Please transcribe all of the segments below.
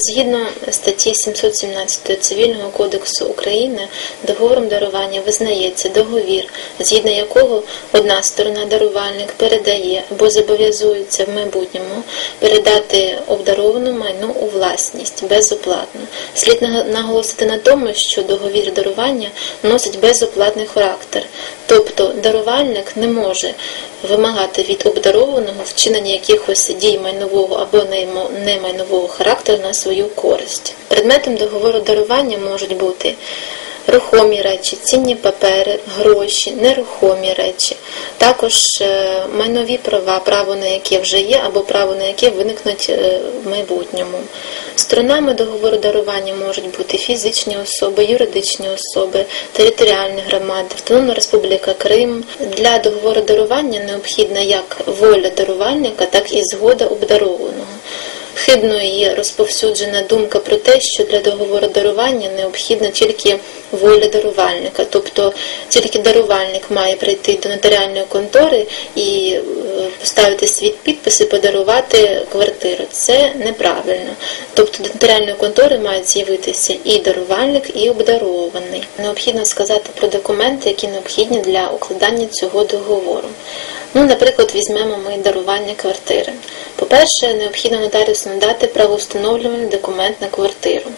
Згідно статті 717 Цивільного кодексу України, договором дарування визнається договір, згідно якого одна сторона дарувальник передає або зобов'язується в майбутньому передати обдаровану майно у власність безоплатно. Слід наголосити на тому, що договір дарування носить безоплатний характер, тобто дарувальник не може вимагати від обдарованого вчинення якихось дій майнового або немайнового характеру на свою користь. Предметом договору дарування можуть бути рухомі речі, цінні папери, гроші, нерухомі речі, також е, майнові права, право на яке вже є, або право на яке виникнуть е, в майбутньому. Сторонами договору дарування можуть бути фізичні особи, юридичні особи, територіальні громади, Автономна Республіка Крим. Для договору дарування необхідна як воля дарувальника, так і згода обдарованого. Хибною є розповсюджена думка про те, що для договору дарування необхідна тільки воля дарувальника, тобто тільки дарувальник має прийти до нотаріальної контори і е, поставити свій підпис і подарувати квартиру. Це неправильно. Тобто до нотаріальної контори мають з'явитися і дарувальник, і обдарований. Необхідно сказати про документи, які необхідні для укладання цього договору. Ну, наприклад, візьмемо ми дарування квартири. По-перше, необхідно нотаріусу надати правоустановлювальний документ на квартиру.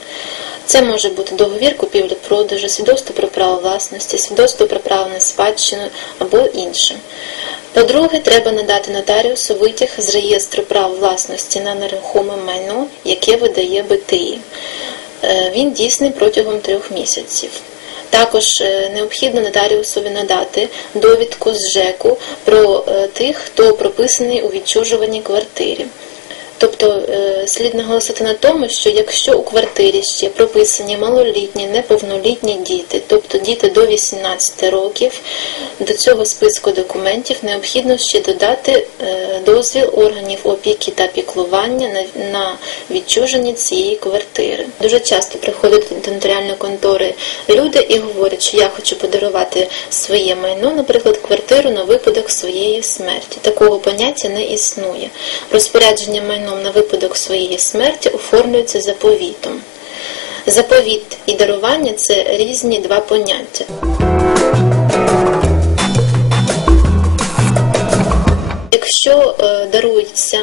Це може бути договір купівлі-продажу, свідоцтво про право власності, свідоцтво про право на спадщину або інше. По-друге, треба надати нотаріусу витяг з реєстру прав власності на нерухоме майно, яке видає БТІ. Е, Він дійсний протягом трьох місяців. Також е, необхідно нотаріусові надати довідку з ЖЕКу про е, тих, хто прописаний у відчужуваній квартирі. Тобто е, слід наголосити на тому, що якщо у квартирі ще прописані малолітні, неповнолітні діти, тобто діти до 18 років, до цього списку документів необхідно ще додати е, дозвіл органів опіки та піклування на, відчуження цієї квартири. Дуже часто приходять до нотаріальної контори люди і говорять, що я хочу подарувати своє майно, наприклад, квартиру на випадок своєї смерті. Такого поняття не існує. Розпорядження майном на випадок своєї смерті оформлюється заповітом. Заповіт і дарування це різні два поняття. Якщо е, дарується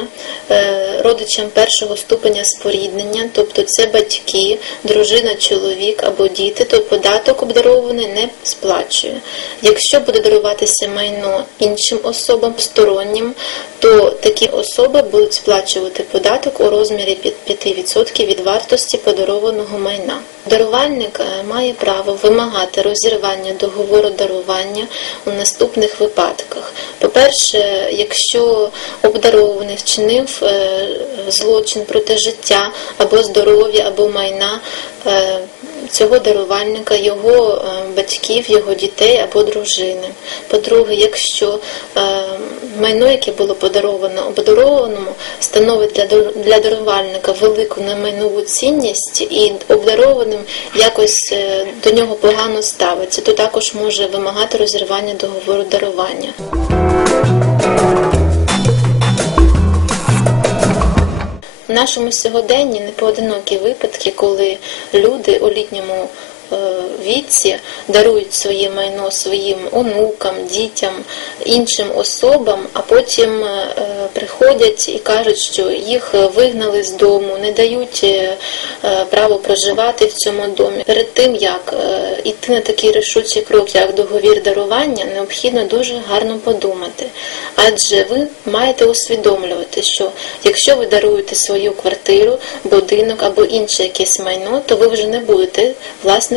родичам першого ступеня споріднення, тобто це батьки, дружина, чоловік або діти, то податок обдарований не сплачує. Якщо буде даруватися майно іншим особам стороннім, то такі особи будуть сплачувати податок у розмірі під 5% від вартості подарованого майна. Дарувальник е, має право вимагати розірвання договору дарування у наступних випадках. По-перше, якщо обдарований вчинив е, злочин проти життя або здоров'я, або майна е, цього дарувальника, його батьків, його дітей або дружини. По-друге, якщо майно, яке було подаровано обдарованому, становить для для дарувальника велику немайнову цінність і обдарованим якось е, до нього погано ставиться, то також може вимагати розірвання договору дарування. В нашому сьогоденні непоодинокі випадки, коли люди у літньому віці дарують своє майно своїм онукам, дітям, іншим особам, а потім е, приходять і кажуть, що їх вигнали з дому, не дають е, е, право проживати в цьому домі. Перед тим як е, йти на такий рішучий крок, як договір дарування, необхідно дуже гарно подумати. Адже ви маєте усвідомлювати, що якщо ви даруєте свою квартиру, будинок або інше якесь майно, то ви вже не будете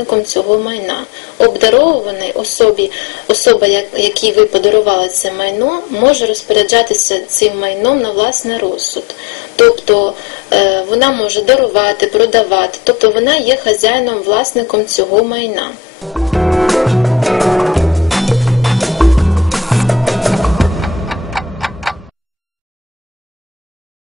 власником цього майна. Обдарований особі, особа, якій ви подарували це майно, може розпоряджатися цим майном на власний розсуд. Тобто е, вона може дарувати, продавати, тобто вона є хазяїном, власником цього майна.